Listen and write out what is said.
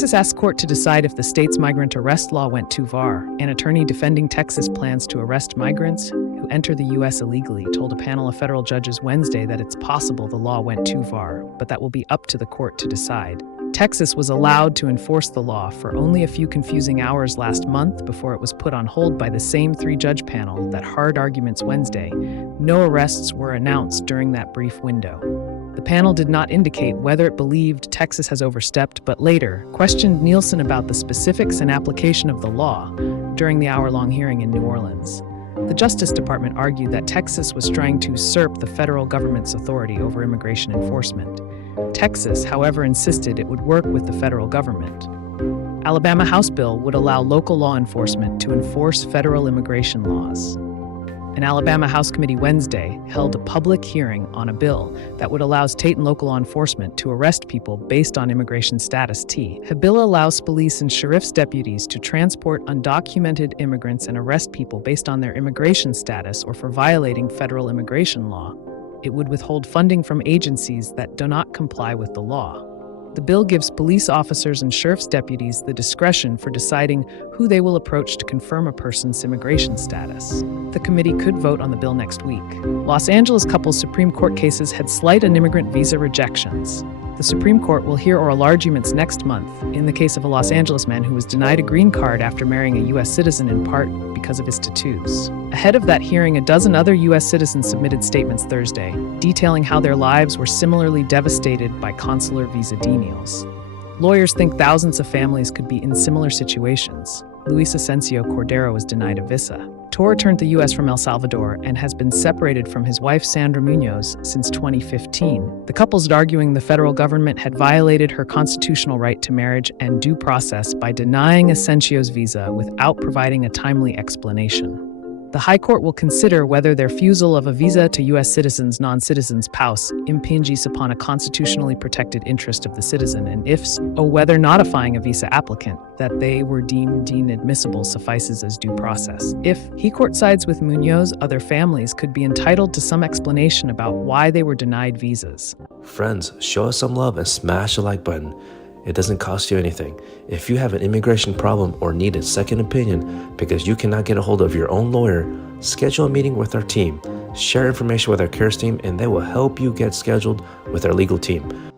Texas asked court to decide if the state's migrant arrest law went too far. An attorney defending Texas plans to arrest migrants who enter the U.S. illegally told a panel of federal judges Wednesday that it's possible the law went too far, but that will be up to the court to decide. Texas was allowed to enforce the law for only a few confusing hours last month before it was put on hold by the same three-judge panel that heard arguments Wednesday. No arrests were announced during that brief window. The panel did not indicate whether it believed Texas has overstepped, but later questioned Nielsen about the specifics and application of the law during the hour-long hearing in New Orleans. The Justice Department argued that Texas was trying to usurp the federal government's authority over immigration enforcement. Texas, however, insisted it would work with the federal government. Alabama House bill would allow local law enforcement to enforce federal immigration laws. An Alabama House committee Wednesday held a public hearing on a bill that would allow state and local law enforcement to arrest people based on immigration status T. The bill allows police and sheriff's deputies to transport undocumented immigrants and arrest people based on their immigration status or for violating federal immigration law. It would withhold funding from agencies that do not comply with the law. The bill gives police officers and sheriff's deputies the discretion for deciding who they will approach to confirm a person's immigration status. The committee could vote on the bill next week. Los Angeles couples' Supreme Court cases had slight on immigrant visa rejections. The Supreme Court will hear oral arguments next month in the case of a Los Angeles man who was denied a green card after marrying a U.S. citizen in part because of his tattoos. Ahead of that hearing, a dozen other U.S. citizens submitted statements Thursday, detailing how their lives were similarly devastated by consular visa denials. Lawyers think thousands of families could be in similar situations. Luis Asensio Cordero was denied a visa. Tor returned to the U.S. from El Salvador and has been separated from his wife Sandra Munoz since 2015. The couple's arguing the federal government had violated her constitutional right to marriage and due process by denying Asensio's visa without providing a timely explanation. The High Court will consider whether their refusal of a visa to U.S. citizens, non-citizens' spouse impinges upon a constitutionally protected interest of the citizen, and if so, whether notifying a visa applicant that they were deemed inadmissible suffices as due process. If the court sides with Munoz, other families could be entitled to some explanation about why they were denied visas. Friends, show us some love and smash the like button. It doesn't cost you anything. If you have an immigration problem or need a second opinion because you cannot get a hold of your own lawyer, schedule a meeting with our team. Share information with our CARES team and they will help you get scheduled with our legal team.